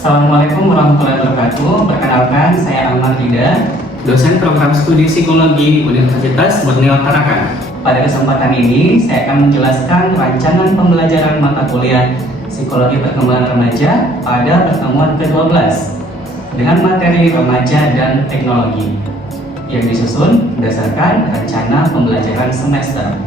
Assalamualaikum warahmatullahi wabarakatuh. Perkenalkan, saya Ahmad Rida, dosen program studi psikologi Universitas Borneo Tarakan. Pada kesempatan ini, saya akan menjelaskan rancangan pembelajaran mata kuliah Psikologi Perkembangan Remaja pada pertemuan ke-12 dengan materi remaja dan teknologi yang disusun berdasarkan rencana pembelajaran semester.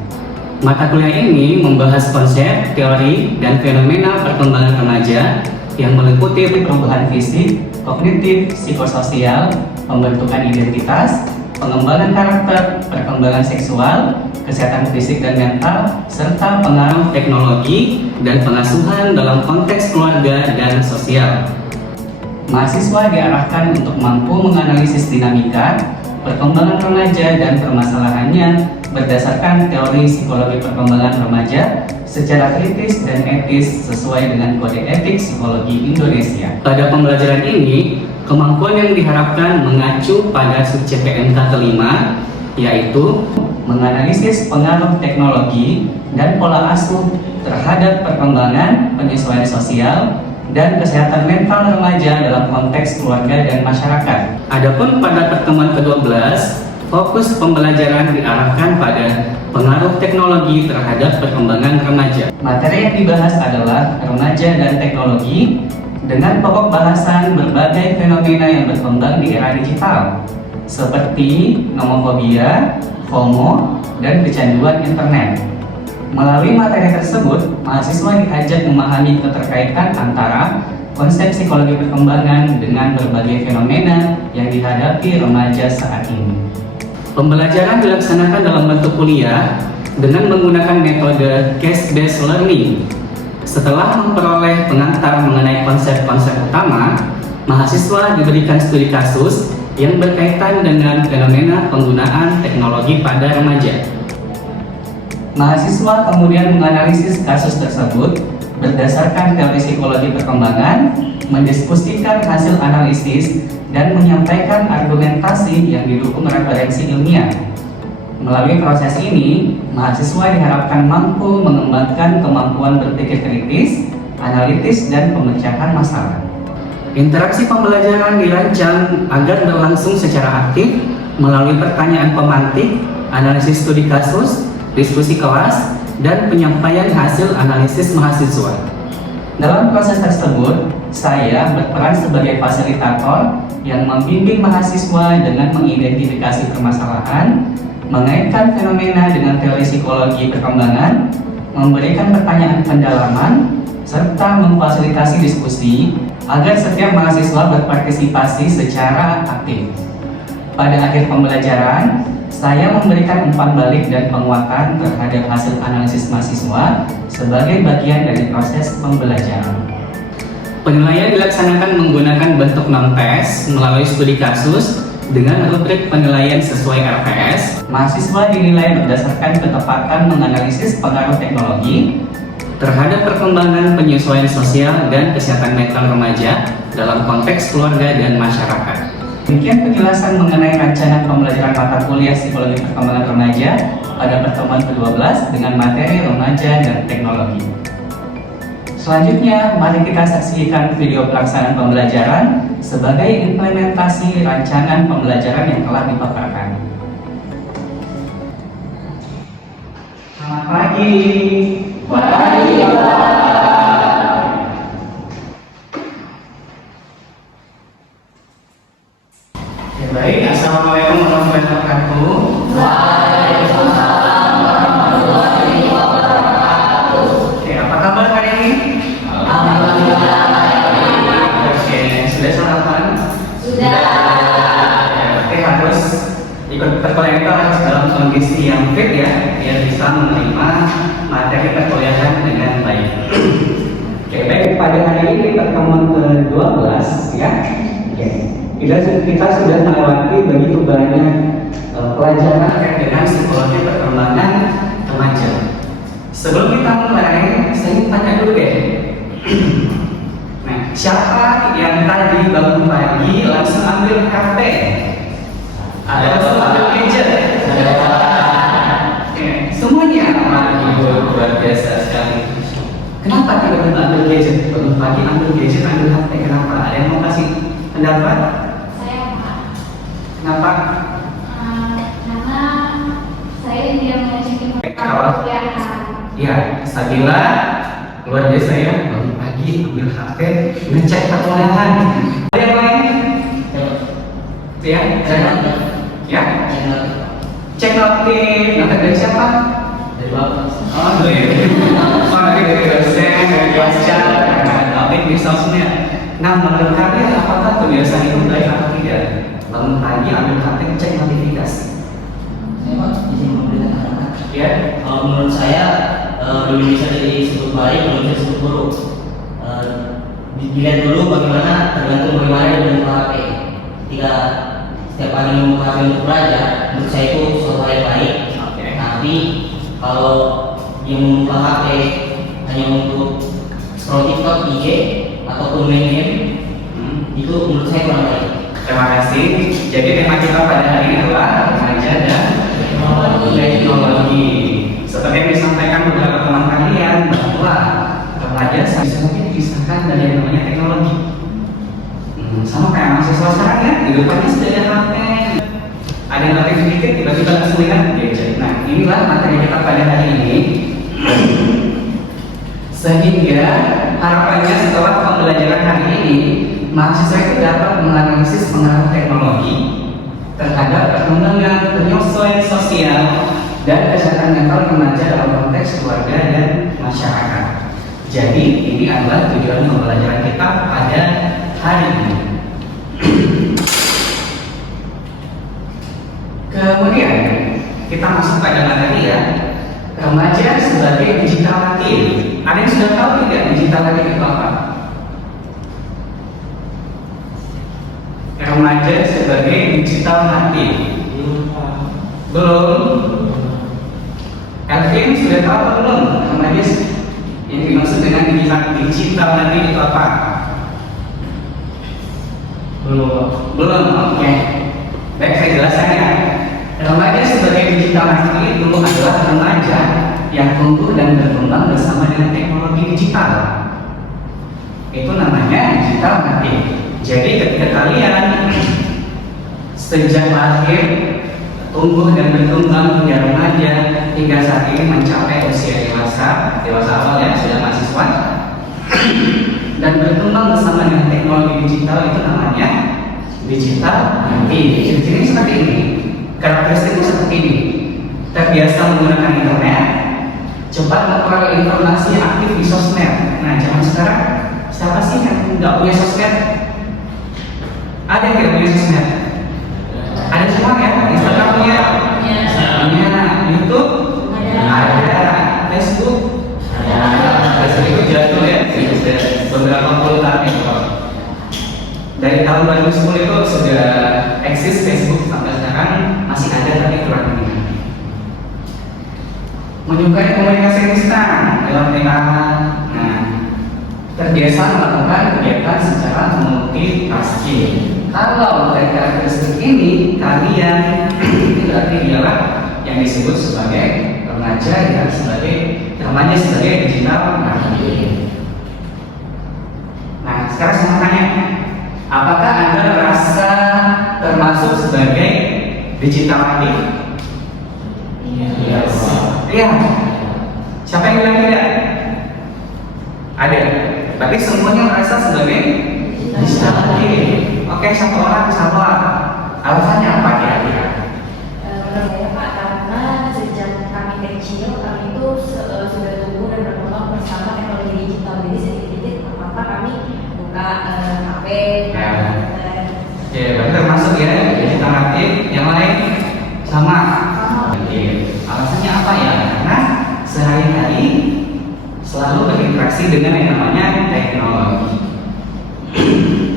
Mata kuliah ini membahas konsep, teori, dan fenomena perkembangan remaja yang meliputi perubahan fisik, kognitif, psikososial, pembentukan identitas, pengembangan karakter, perkembangan seksual, kesehatan fisik dan mental, serta pengaruh teknologi dan pengasuhan dalam konteks keluarga dan sosial. Mahasiswa diarahkan untuk mampu menganalisis dinamika, perkembangan remaja dan permasalahannya berdasarkan teori psikologi perkembangan remaja secara kritis dan etis sesuai dengan Kode Etik Psikologi Indonesia. Pada pembelajaran ini, kemampuan yang diharapkan mengacu pada sub-CPNK kelima, yaitu menganalisis pengaruh teknologi dan pola asuh terhadap perkembangan, penyesuaian sosial, dan kesehatan mental remaja dalam konteks keluarga dan masyarakat. Adapun pada pertemuan ke-12, fokus pembelajaran diarahkan pada pengaruh teknologi terhadap perkembangan remaja. Materi yang dibahas adalah remaja dan teknologi dengan pokok bahasan berbagai fenomena yang berkembang di era digital seperti nomofobia, FOMO, dan kecanduan internet. Melalui materi tersebut, mahasiswa diajak memahami keterkaitan antara konsep psikologi perkembangan dengan berbagai fenomena yang dihadapi remaja saat ini. Pembelajaran dilaksanakan dalam bentuk kuliah dengan menggunakan metode case-based learning. Setelah memperoleh pengantar mengenai konsep-konsep utama, mahasiswa diberikan studi kasus yang berkaitan dengan fenomena penggunaan teknologi pada remaja. Mahasiswa kemudian menganalisis kasus tersebut berdasarkan teori psikologi perkembangan, mendiskusikan hasil analisis, dan menyampaikan argumentasi yang didukung referensi ilmiah. Melalui proses ini, mahasiswa diharapkan mampu mengembangkan kemampuan berpikir kritis, analitis, dan pemecahan masalah. Interaksi pembelajaran dirancang agar berlangsung secara aktif melalui pertanyaan pemantik, analisis studi kasus, diskusi kelas, dan penyampaian hasil analisis mahasiswa. Dalam proses tersebut, saya berperan sebagai fasilitator yang membimbing mahasiswa dengan mengidentifikasi permasalahan, mengaitkan fenomena dengan teori psikologi perkembangan, memberikan pertanyaan pendalaman, serta memfasilitasi diskusi agar setiap mahasiswa berpartisipasi secara aktif. Pada akhir pembelajaran, saya memberikan umpan balik dan penguatan terhadap hasil analisis mahasiswa sebagai bagian dari proses pembelajaran. Penilaian dilaksanakan menggunakan bentuk non-tes melalui studi kasus dengan rubrik penilaian sesuai RPS. Mahasiswa dinilai berdasarkan ketepatan menganalisis pengaruh teknologi terhadap perkembangan penyesuaian sosial dan kesehatan mental remaja dalam konteks keluarga dan masyarakat. Demikian penjelasan mengenai rancangan pembelajaran mata kuliah Psikologi Perkembangan Remaja pada pertemuan ke-12 dengan materi remaja dan teknologi. Selanjutnya, mari kita saksikan video pelaksanaan pembelajaran sebagai implementasi rancangan pembelajaran yang telah dipaparkan. Selamat pagi. Pagi, Pak. Ya, baik, assalamualaikum warahmatullahi wabarakatuh. Waalaikumsalam warahmatullahi wabarakatuh. Oke, apa kabar hari ini? Alhamdulillah. Oke, sudah sarapan? Sudah. Ya, berarti harus ikut perkuliahan itu harus dalam kondisi yang fit ya, biar bisa menerima materi perkuliahan dengan baik. Oke, baik, pada hari ini pertemuan ke-12 ya. Oke. Kita sudah melewati begitu banyak pelajaran terkait dengan psikologi perkembangan remaja. Sebelum kita mulai, saya ingin tanya dulu deh. Nah, siapa yang tadi bangun pagi langsung ambil HP? Ada langsung ambil gadget? Oke, semuanya luar biasa sekali. Kenapa tiba-tiba ambil gadget? Bangun pagi ambil gadget, ambil HP, kenapa? Ada yang mau kasih pendapat? Saya Pak. Kenapa? Karena saya tidak mengecek Kalau kuliah. ya, Sabila luar biasa ya, bangun pagi ambil HP, ngecek perkuliahan. Ada yang lain? Ya, ya, cek notif dari siapa? Dari Bapak. Oh, dari dosen, dari pacar, notif di sosmed. Nah, menurut kalian apakah kebiasaan itu baik atau tidak? Bangun pagi ambil HP, cek notifikasi. Saya Pak, izin memberikan arahan. Ya, Kalau menurut saya belum bisa disebut baik, belum bisa disebut buruk. Dilihat dulu bagaimana, tergantung bagaimana dia membuka HP. Ketika setiap pagi membuka HP untuk belajar, menurut saya itu suatu hal yang baik. Oke. Tapi kalau dia membuka HP hanya untuk scroll TikTok, IG, ataupun main game, itu menurut saya kurang baik. Terima kasih. Jadi tema kita pada hari ini adalah remaja dan teknologi. Seperti yang disampaikan beberapa teman kalian bahwa remaja sebenarnya dipisahkan dari yang namanya teknologi. Sama kayak mahasiswa sekarang ya, di depannya sudah ada HP. Ada yang notif sedikit, tiba-tiba langsung lihat gadget. Nah, inilah materi kita pada hari ini. Sehingga harapannya setelah pembelajaran hari ini, mahasiswa itu dapat menganalisis pengaruh teknologi terhadap perkembangan penyesuaian sosial dan kesehatan mental remaja dalam konteks keluarga dan masyarakat. Jadi ini adalah tujuan pembelajaran kita pada hari ini. Kemudian kita masuk pada materi ya, remaja sebagai digital native. Ada yang sudah tahu tidak digital native itu apa? Remaja sebagai digital native. Belum? Elvin sudah tahu atau belum? Remaja yang dimaksud dengan digital native itu apa? Belum. Belum, oke. Baik, saya jelaskan ya. Remaja sebagai digital native itu adalah remaja yang tumbuh dan berkembang bersama dengan teknologi digital. Itu namanya digital native. Jadi ketika kalian sejak lahir tumbuh dan berkembang hingga remaja hingga saat ini mencapai usia dewasa awal ya, sudah mahasiswa dan berkembang bersama dengan teknologi digital, itu namanya digital native. Ciri-cirinya seperti ini, karakteristiknya seperti ini: terbiasa menggunakan internet, cepat memperoleh informasi, aktif di sosmed. Nah, zaman sekarang siapa sih yang nggak punya sosmed? Ada yang tidak punya sosmed? Ada semua ya? Instagram punya? Punya. YouTube? Ada. Facebook? Ada. Facebook itu jadul ya, sudah beberapa puluh tahun itu. Dari tahun 2010 itu sudah eksis Facebook, sampai sekarang masih ada tapi kurang diminati. Menyukai komunikasi instan lewat WA. Nah, terbiasa melakukan kegiatan secara multitasking. Kalau dari karakteristik ini kalian itu berarti ialah yang disebut sebagai remaja dan sebagai digital native. Nah, sekarang saya mau tanya, apakah Anda merasa termasuk sebagai digital native? Iya. Siapa yang bilang tidak? Ada. Berarti semuanya merasa sebagai digital native. Oke, satu orang sama. Alasannya apa kira-kira? Menurut saya Pak, karena sejak kami kecil, kami itu sudah tumbuh dan berkembang bersama teknologi digital. Jadi sedikit-sedikit apa-apa kami buka HP, Ya, berarti termasuk ya digital native. Yang lain sama. Oke. Alasannya apa ya? Karena sehari-hari selalu berinteraksi dengan yang namanya teknologi.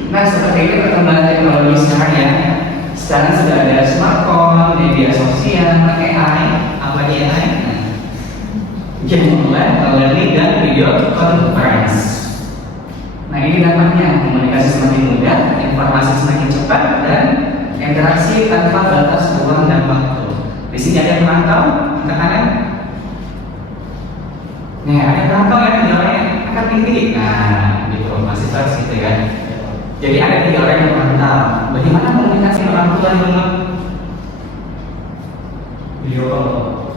Nah, seperti ini perkembangan teknologi sekarang ya. Sekarang sudah ada smartphone, media sosial, AI, apa dia AI? Game online, learning dan video conference. Nah, ini dampaknya komunikasi semakin mudah, informasi semakin cepat, dan interaksi tanpa batas ruang dan waktu. Di sini ada yang merantau, angkat tangan. Nih, ada yang merantau ya di dalamnya. kan tinggi. Nah, gitu mahasiswa gitu ya. Jadi ada 3 orang yang merantau. Bagaimana komunikasi orang tua di rumah? Video call.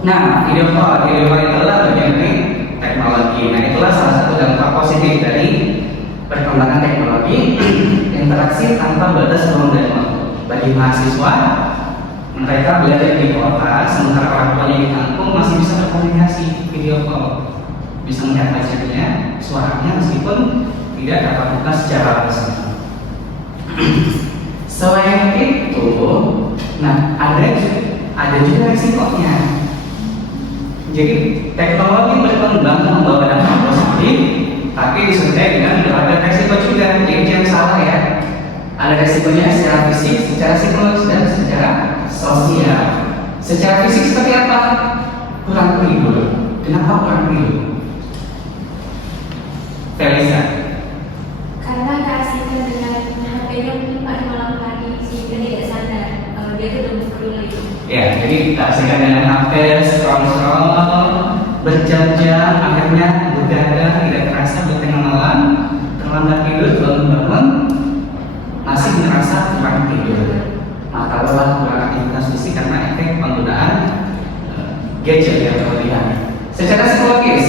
Nah, video call itu adalah bagian dari teknologi. Nah, itulah salah satu dampak positif dari perkembangan teknologi, interaksi tanpa batas ruang dan waktu. Bagi mahasiswa, mereka belajar di kota, sementara orang tuanya di kampung masih bisa berkomunikasi video call, bisa melihat wajahnya, suaranya meskipun tidak dapat buka secara langsung. Selain itu, nah ada juga resikonya. Jadi teknologi berkembang membawa dampak positif, tapi disertai dengan berbagai resiko juga. Jadi jangan salah ya. Ada resikonya secara fisik, secara psikologis, dan secara sosial. Secara fisik seperti apa? Kurang tidur. Kenapa kurang tidur? Felisa. Karena keasikan dengan HP-nya mungkin pada malam hari sehingga tidak sadar kalau dia itu udah scroll itu. Ya, jadi kita asingkan dengan HP, scroll berjam-jam, akhirnya begadang, tidak terasa di tengah malam, terlambat tidur, bangun-bangun, masih merasa kurang tidur. Maka lelah, kurang aktivitas fisik karena efek penggunaan gadget yang berlebihan. Secara psikologis,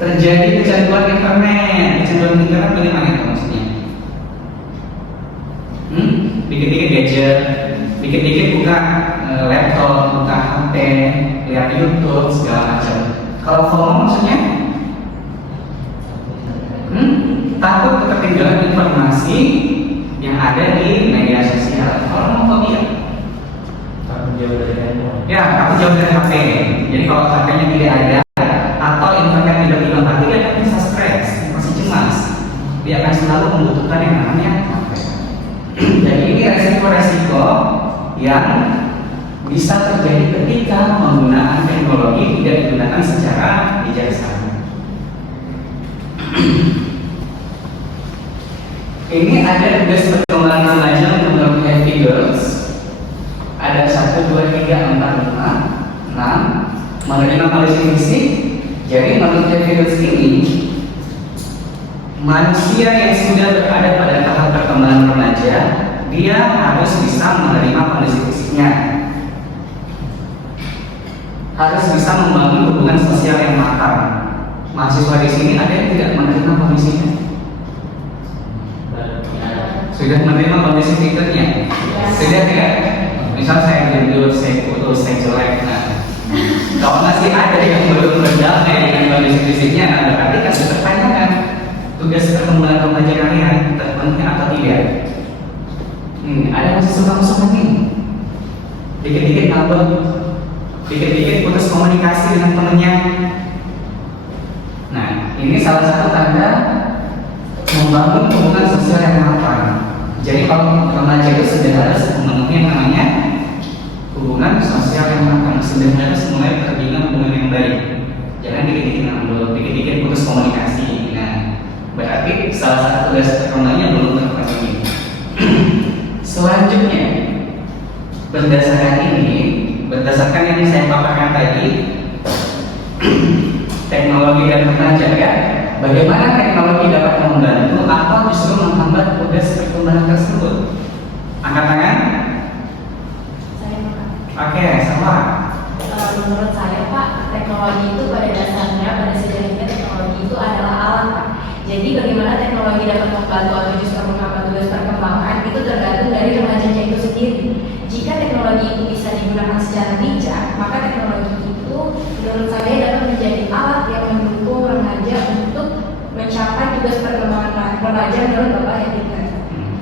terjadi kecanduan internet. Kecanduan internet bagaimana itu maksudnya? Dikit-dikit gadget, dikit-dikit buka laptop, buka HP, lihat YouTube, segala macam. Kalau FOMO maksudnya? Takut ketertinggalan informasi yang ada di media sosial. Kalau mau fobia? Takut jauh dari handphone. Ya, takut jauh dari HP. Jadi kalau HP-nya tidak ada atau internet tiba-tiba mati, dia akan bisa stres, masih cemas. Dia akan selalu membutuhkan yang namanya HP. Jadi ini resiko-resiko yang bisa terjadi ketika penggunaan teknologi tidak digunakan secara bijaksana. Ini ada tugas perkembangan remaja untuk Happy Girls. Ada 1, 2, 3, 4, 5, 6 menerima kondisi fisik. Jadi menurut Happy Girls ini, manusia yang sudah berada pada tahap perkembangan remaja, dia harus bisa menerima kondisi fisiknya, harus bisa membangun hubungan sosial yang matang. Mahasiswa di sini ada yang tidak menerima kondisinya? Sudah menerima kondisi fisiknya? Sudah ya? Misal saya gendut, saya putus, saya jelek. Nah, kalau masih ada yang belum berdamai dengan kondisi fisiknya, nah berarti kasih pertanyaan tugas perkembangan remaja kalian terpenuhi atau tidak? Ada masih suka-suka nih, dikit-dikit ngambek, dikit-dikit putus komunikasi dengan temennya. Nah, ini salah satu tanda membangun hubungan sosial yang matang. Jadi kalau remaja itu sudah harus memenuhi yang namanya hubungan sosial yang matang, sudah harus mulai terbina hubungan yang baik. Jangan dikit-dikit ngambek, dikit-dikit putus komunikasi. Nah, berarti salah satu tugas perkembangannya belum terpenuhi. Selanjutnya, berdasarkan yang saya paparkan tadi, teknologi dan remaja ya, bagaimana teknologi dapat membantu atau justru menghambat tugas perkembangan tersebut? Angkat tangan. Saya makan. Oke, sama. Menurut saya Pak, teknologi itu pada dasarnya, pada sejatinya teknologi itu adalah alat Pak. Jadi bagaimana teknologi dapat membantu atau justru menghambat tugas perkembangan itu tergantung dari remajanya itu sendiri. Jika teknologi itu bisa digunakan secara bijak, maka teknologi itu menurut saya dapat menjadi alat yang mendukung remaja untuk mencapai tugas perkembangan remaja menurut Bapak Hendrikan.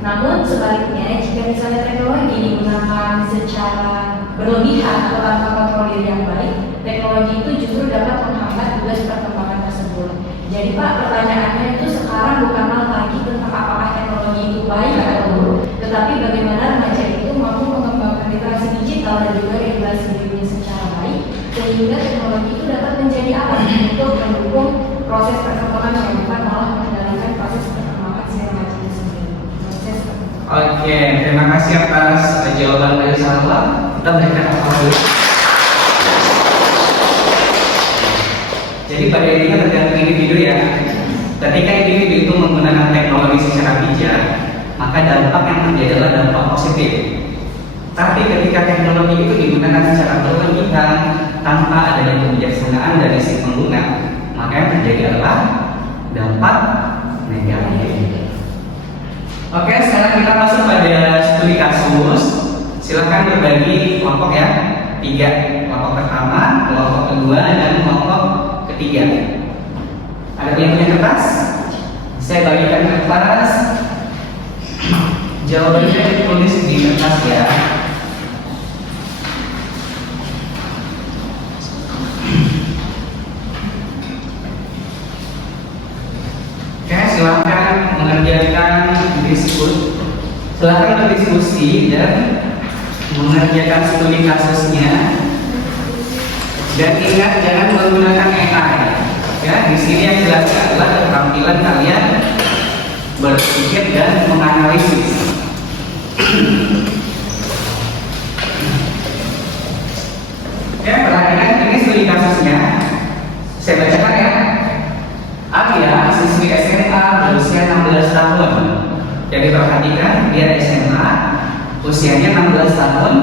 Namun sebaliknya, jika misalnya teknologi digunakan secara berlebihan atau tanpa kontrol diri yang baik, teknologi itu justru dapat menghambat tugas perkembangan tersebut. Jadi Pak, pertanyaannya itu sekarang bukanlah lagi tentang apakah teknologi itu baik atau buruk, tetapi bagaimana remaja itu mampu mengembangkan literasi digital dan juga regulasi dirinya secara baik, sehingga teknologi itu dapat menjadi alat untuk mendukung proses perkembangan yang bukan malah mengendalikan proses perkembangan si remaja itu sendiri. Oke, terima kasih atas jawaban dari Salwa. Kita berikan aplaus dulu. Jadi pada intinya tergantung individu ya. Ketika individu itu menggunakan teknologi secara bijak, maka dampak yang terjadi adalah dampak positif. Tapi ketika teknologi itu digunakan secara berlebihan tanpa adanya kebijaksanaan dari si pengguna, maka yang terjadi adalah dampak negatif. Oke, sekarang kita masuk pada studi kasus. Silakan berbagi kelompok ya, 3. Kelompok pertama, kelompok kedua, dan kelompok ketiga. Ada yang punya kertas? Saya bagikan kertas. Jawabannya ditulis di kertas ya. Oke, silakan mengerjakan silakan berdiskusi dan mengerjakan studi kasusnya. Dan ingat jangan menggunakan AI. Ya, di sini yang jelas adalah keterampilan kalian berpikir dan menganalisis. Ya, perhatikan ini studi kasusnya. Saya bacakan ya. Arya, siswi SMA berusia 16 tahun. Jadi perhatikan, dia SMA, usianya 16 tahun,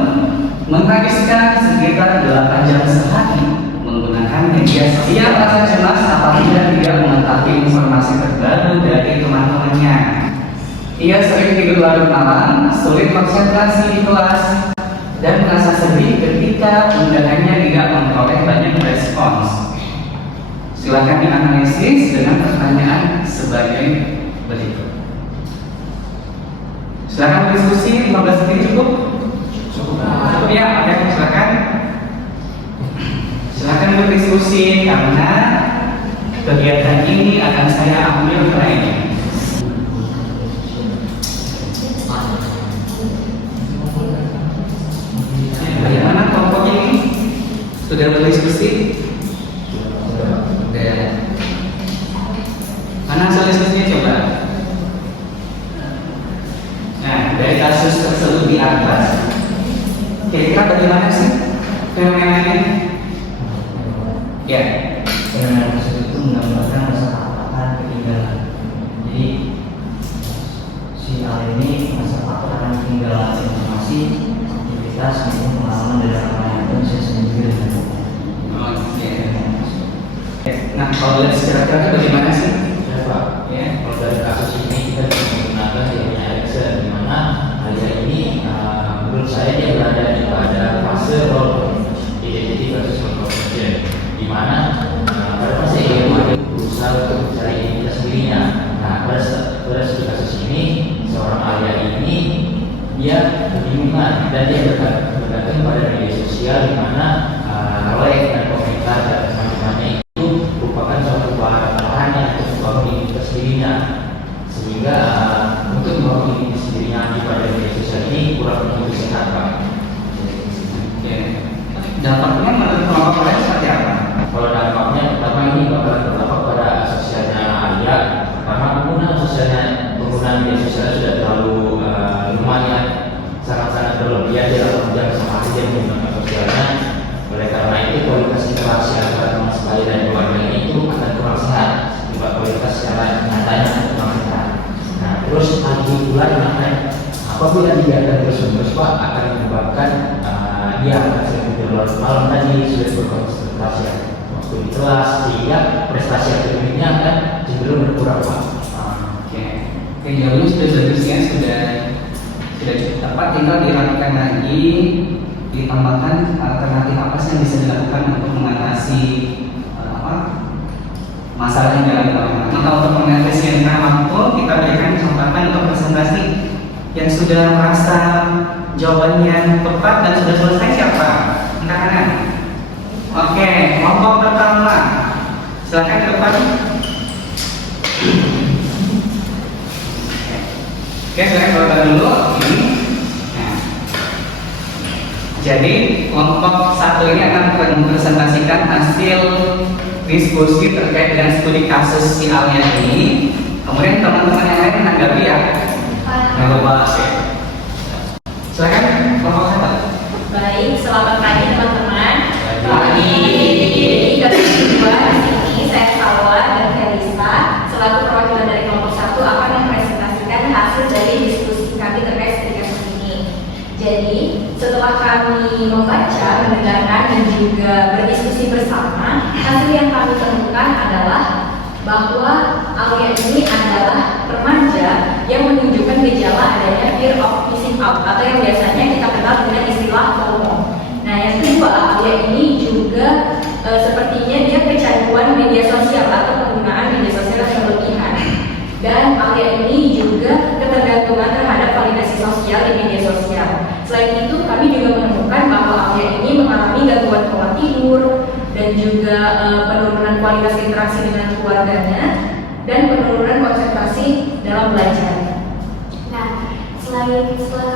menghabiskan sekitar 8 jam sehari menggunakan media sosial. Ia merasa cemas apabila tidak mengetahui informasi terbaru dari teman-temannya. Ia sering tidur larut malam, sulit konsentrasi di kelas, dan merasa sedih ketika undangannya tidak memperoleh banyak respons. Silakan dianalisis dengan pertanyaan sebagai berikut. Silakan berdiskusi, 15 detik cukup? Cukup ya, oke, silakan. Silakan berdiskusi karena kegiatan ini akan saya ambil lainnya. Bagaimana kelompok ini? Sudah berdiskusi? Mana hasil diskusinya coba? Nah, dari kasus tersebut di atas, kira-kira bagaimana sih fenomenanya? Ya, Fenomena tersebut itu menggambarkan rasa takut akan ketinggalan. Jadi si A ini merasa takut akan ketinggalan informasi, aktivitas, maupun pengalaman dari orang lain dan saya sendiri dengan oke. Nah, kalau lihat secara teori bagaimana sih? Ya Pak, Ya, kalau dari kasus ini kita bisa menggunakan teorinya Erikson, di mana Arya ini menurut saya dia berada pada fase role identity versus conversion, di mana pada fase ini dia berusaha untuk mencari identitas dirinya. Nah, pada studi kasus ini seorang Arya ini dia kebingungan dan dia bergantung pada media sosial, di mana like dan komentar dan semacamnya itu merupakan suatu bahan yang untuk membangun identitas dirinya, sehingga untuk membangun identitas dirinya di pada media sosial ini kurang begitu sehat Pak. oke. Dampaknya menurut kelompok lain seperti apa? Kalau dampaknya pertama ini bakalan berdampak pada sosialnya Arya, karena penggunaan media sosial sudah terlalu lumayan sangat-sangat berlebihan di dalam jam sama aja menggunakan sosialnya. Oleh karena itu kualitas interaksi antara teman sebaya dan keluarganya itu akan kurang sehat, juga kualitas secara nyatanya kurang sehat. Nah, terus lagi pula makanya apabila dibiarkan terus-menerus Pak akan menyebabkan dia akan sering tidur larut malam tadi, sulit berkonsentrasi waktu di kelas, sehingga prestasi akademiknya akan cenderung berkurang Pak. Oke, jawabannya sudah bagus ya, sudah cukup tepat. Tinggal dirapikan lagi, ditambahkan alternatif apa sih yang bisa dilakukan untuk mengatasi masalah yang dialami. Maka untuk mengatasi yang tak mampu, kita berikan kesempatan untuk presentasi. Yang sudah merasa jawabannya tepat dan sudah selesai siapa? Angkat tangan. Oke, kelompok pertama, silakan ke depan. Oke, silakan ke depan dulu. Ini. Nah. Jadi kelompok satu ini akan mempresentasikan hasil diskusi terkait dengan studi kasus si Alia ini. Kemudian teman-teman yang lain menanggapi ya. Nah, Bapak, silakan kelompok satu. Baik, selamat pagi teman-teman. Pagi. Jadi kasus kedua di sini saya Salwa dan Felisa selaku Alia ini adalah remaja yang menunjukkan gejala adanya fear of missing out atau yang biasanya kita kenal dengan istilah FOMO. Nah, yang kedua, Alia ini juga sepertinya dia kecanduan media sosial atau penggunaan media sosial yang berlebihan. Dan Alia ini juga ketergantungan terhadap validasi sosial di media sosial. Selain itu, kami juga menemukan bahwa Alia ini mengalami gangguan pola tidur dan juga penurunan kualitas interaksi dengan keluarganya dan penurunan konsentrasi dalam belajar. Nah, setelah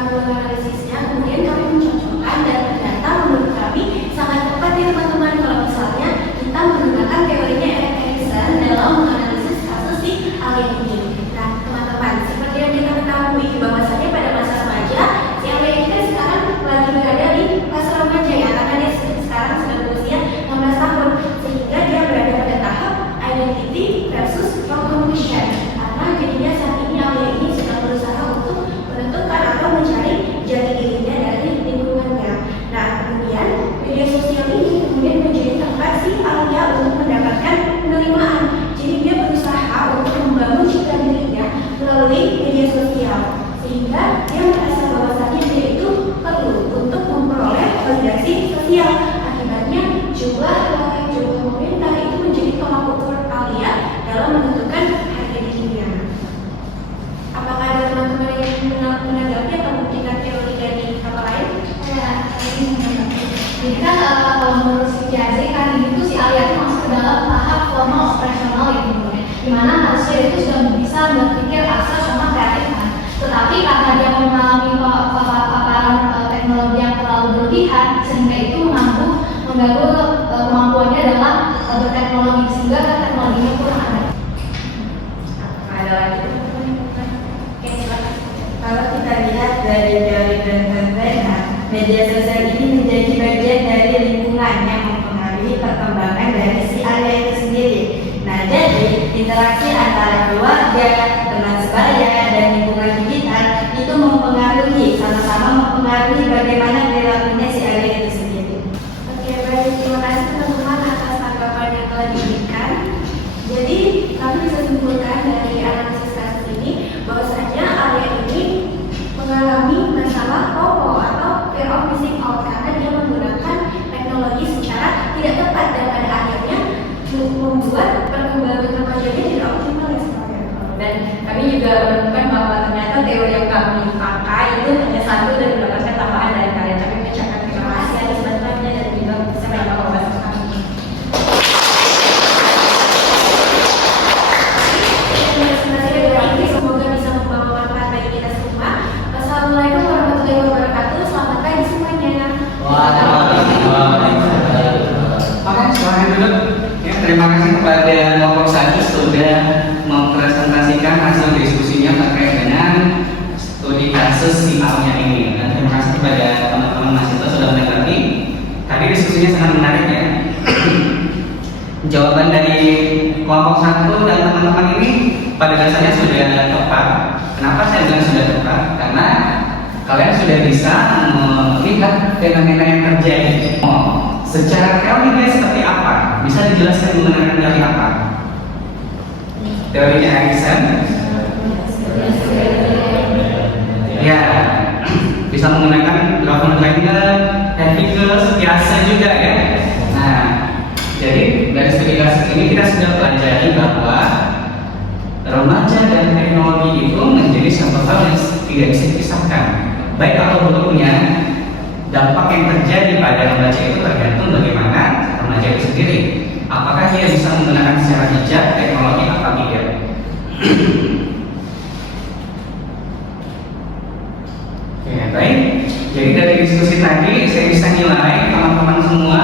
kami menganalisisnya, kemudian kami mencocokkan dan ternyata menurut kami sangat tepat ya teman-teman kalau misalnya kita menggunakan teorinya Erik Erikson dalam menganalisis kasus si Alia ini. Nah, teman-teman, seperti yang kita ketahui bahwasanya pada masa remaja, si Alia ini kan sekarang lagi berada di masa remaja ya, karena dia sekarang sudah berusia 16 tahun, sehingga dia berada pada tahap identity versus recognition. Karena jadinya saat ini Alia ini sedang berusaha untuk menentukan atau mencari jati dirinya dari lingkungannya. Nah, kemudian media sosial ini kemudian menjadi tempat si Alia untuk mendapatkan penerimaan. Jadi dia berusaha untuk membangun citra dirinya melalui media sosial, sehingga dia merasa bahwasannya dia itu perlu untuk memperoleh validasi sosial. Akibatnya jumlah komentar itu menjadi tolak ukur Alia dalam menentukan harga dirinya. Apakah ada teman-teman yang menanggapi atau memberikan teori dari apa lain? Jadi kan kalau menurut si Piaget kan itu si Alia itu masuk ke dalam tahap formal operasional ya teman-teman, dimana harusnya itu sudah bisa berpikir akses sama kreatif kan. Tetapi karena dia mengalami paparan teknologi yang terlalu berlebihan, sehingga itu mengganggu kemampuannya dalam berteknologi, sehingga teknologinya kurang ada. Ada lagi? Oke, silakan. Kalau kita lihat dari teori Brentford, media sosial ini menjadi bagian dari lingkungan yang mempengaruhi perkembangan dari si Alia itu sendiri. Nah, jadi interaksi antara keluarga, teman sebaya, dan lingkungan digital itu sama-sama mempengaruhi bagaimana perilakunya si Alia itu sendiri. Oke, baik, terima kasih teman-teman atas tanggapan yang telah diberikan. Jadi kami bisa simpulkan dari analisis kasus ini bahwasanya Alia ini mengalami masalah FOMO atau fear of missing out karena dia menggunakan teknologi secara tidak tepat dan pada akhirnya membuat perkembangan remajanya tidak optimal ya sebenarnya. Dan kami juga menemukan bahwa ternyata teori yang kami pakai itu hanya satu dan mendapatkan tambahan dari kalian. Kami mengucapkan terima kasih atas bantuannya dan juga bisa menambah wawasan kami. Semoga bisa membawa manfaat bagi kita semua. Wassalamualaikum warahmatullahi wabarakatuh. Selamat pagi semuanya. Oke, silahkan duduk. Ya, terima kasih kepada kelompok 1 sudah mempresentasikan hasil diskusinya terkait dengan studi kasus si Alia ini. Dan terima kasih kepada teman-teman mahasiswa sudah mendengarkan. Tadi diskusinya sangat menarik ya. Jawaban dari kelompok 1 dan teman-teman ini pada dasarnya sudah tepat. Kenapa saya bilang sudah tepat? Karena kalian sudah bisa melihat fenomena yang terjadi. Secara teorinya seperti apa? Bisa dijelaskan menggunakan teori apa? Teorinya Erikson? Ya, bisa menggunakan Grafenreiner, Henriques, biasa juga ya. Nah, jadi dari studi kasus ini kita sudah pelajari bahwa remaja dan teknologi itu menjadi satu hal yang tidak bisa dipisahkan. Baik atau buruknya, dampak yang terjadi pada remaja itu tergantung bagaimana remaja itu sendiri. Apakah dia bisa menggunakan secara bijak teknologi atau tidak? Ya, baik. Jadi dari diskusi tadi saya bisa nilai teman-teman semua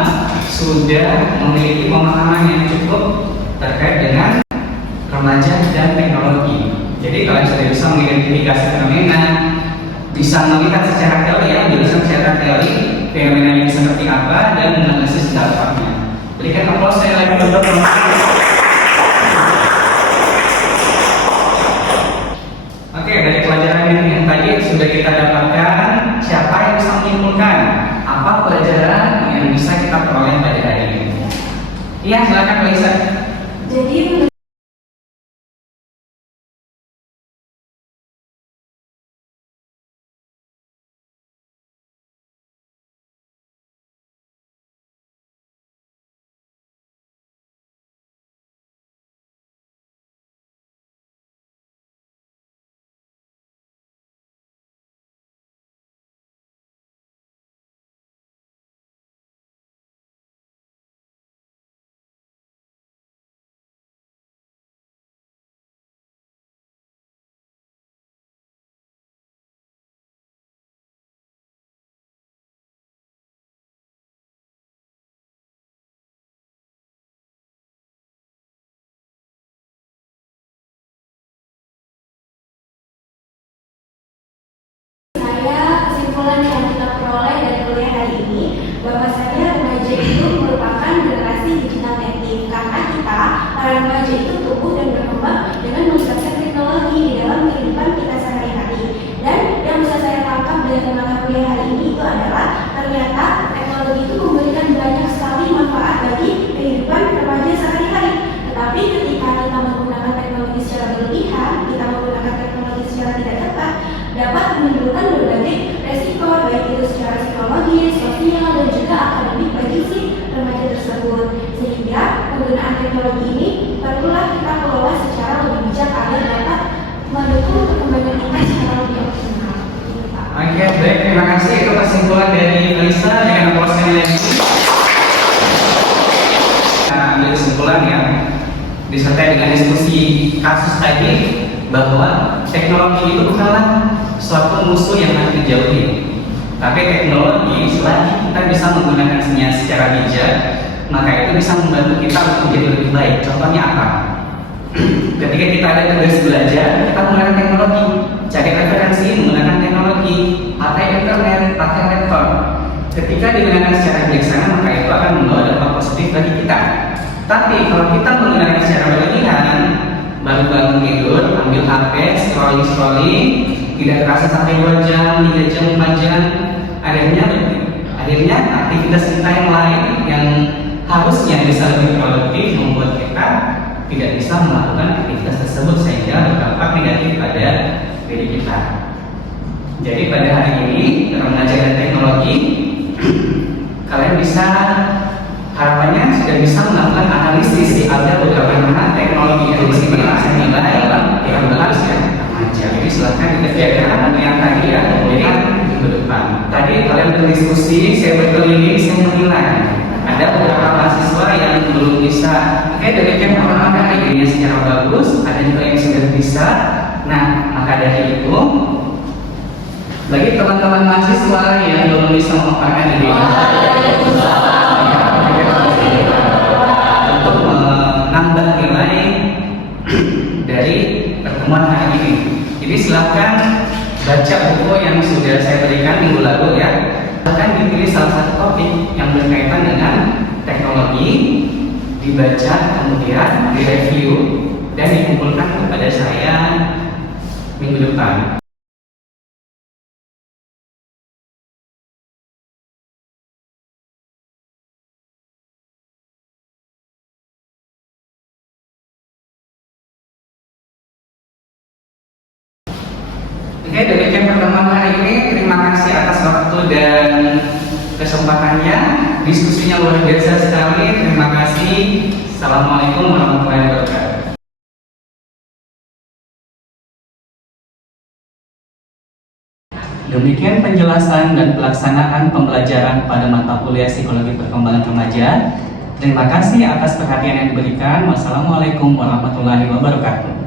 sudah memiliki pemahaman yang cukup terkait dengan remaja dan teknologi. Jadi kalian sudah bisa mengidentifikasi fenomena, bisa melihat secara teori ya, menjelaskan secara teori fenomena ini seperti apa dan menganalisis dampaknya. Berikan aplaus saya lagi untuk teman-teman. Oke, dari pelajaran yang tadi sudah kita dapatkan siapa yang bisa menyimpulkan apa pelajaran yang bisa kita peroleh pada hari ini. Iya, silakan Lisa. Jadi kita menggunakan teknologi secara berlebihan, kita menggunakan teknologi secara tidak tepat, dapat menimbulkan berbagai resiko, baik itu secara psikologis, sosial, dan juga akademik bagi si remaja tersebut. Sehingga penggunaan teknologi ini perlulah kita kelola secara lebih bijak agar dapat mendukung perkembangan kita secara lebih optimal. Oke, baik, terima kasih. Itu kesimpulan dari Lisa dengan closing lagi. Kita ambil kesimpulan ya, disertai dengan diskusi kasus tadi bahwa teknologi itu bukanlah suatu musuh yang harus dijauhi. Tapi teknologi selagi kita bisa menggunakannya secara bijak, maka itu bisa membantu kita untuk menjadi lebih baik. Contohnya apa? Ketika kita ada tugas belajar, kita menggunakan teknologi, cari referensi menggunakan teknologi, pakai internet, pakai laptop. Ketika digunakan secara bijaksana, maka itu akan membawa dampak positif bagi kita. Tapi kalau kita menggunakan secara berlebihan, baru bangun tidur, ambil HP, scrolling, tidak terasa sampai 2 jam, 3 jam, 4 jam, akhirnya aktivitas kita yang lain yang harusnya bisa lebih produktif membuat kita tidak bisa melakukan aktivitas tersebut sehingga berdampak negatif pada diri kita. Jadi pada hari ini dalam mengajarkan teknologi, kalian bisa harapannya sudah bisa melakukan analisis ada beberapa mana teknologi itu berhasil nilai yang bagus ya. Jadi silahkan dikerjakan yang tadi ya, kemudian minggu depan. Tadi kalian berdiskusi, saya berkeliling, saya menilai. Ada beberapa mahasiswa yang belum bisa, oke demikian pertama idenya secara bagus, ada juga yang sudah bisa. Nah, maka dari itu, bagi teman-teman mahasiswa yang belum bisa memaparkan idenya, untuk menambah nilai dari pertemuan hari ini. Jadi silahkan baca buku yang sudah saya berikan minggu lalu ya. Silahkan dipilih salah satu topik yang berkaitan dengan teknologi, dibaca, kemudian direview dan dikumpulkan kepada saya minggu depan. Oke, demikian pertemuan hari ini. Terima kasih atas waktu dan kesempatannya. Diskusinya luar biasa sekali. Terima kasih. Assalamualaikum warahmatullahi wabarakatuh. Demikian penjelasan dan pelaksanaan pembelajaran pada mata kuliah Psikologi Perkembangan Remaja. Terima kasih atas perhatian yang diberikan. Wassalamualaikum warahmatullahi wabarakatuh.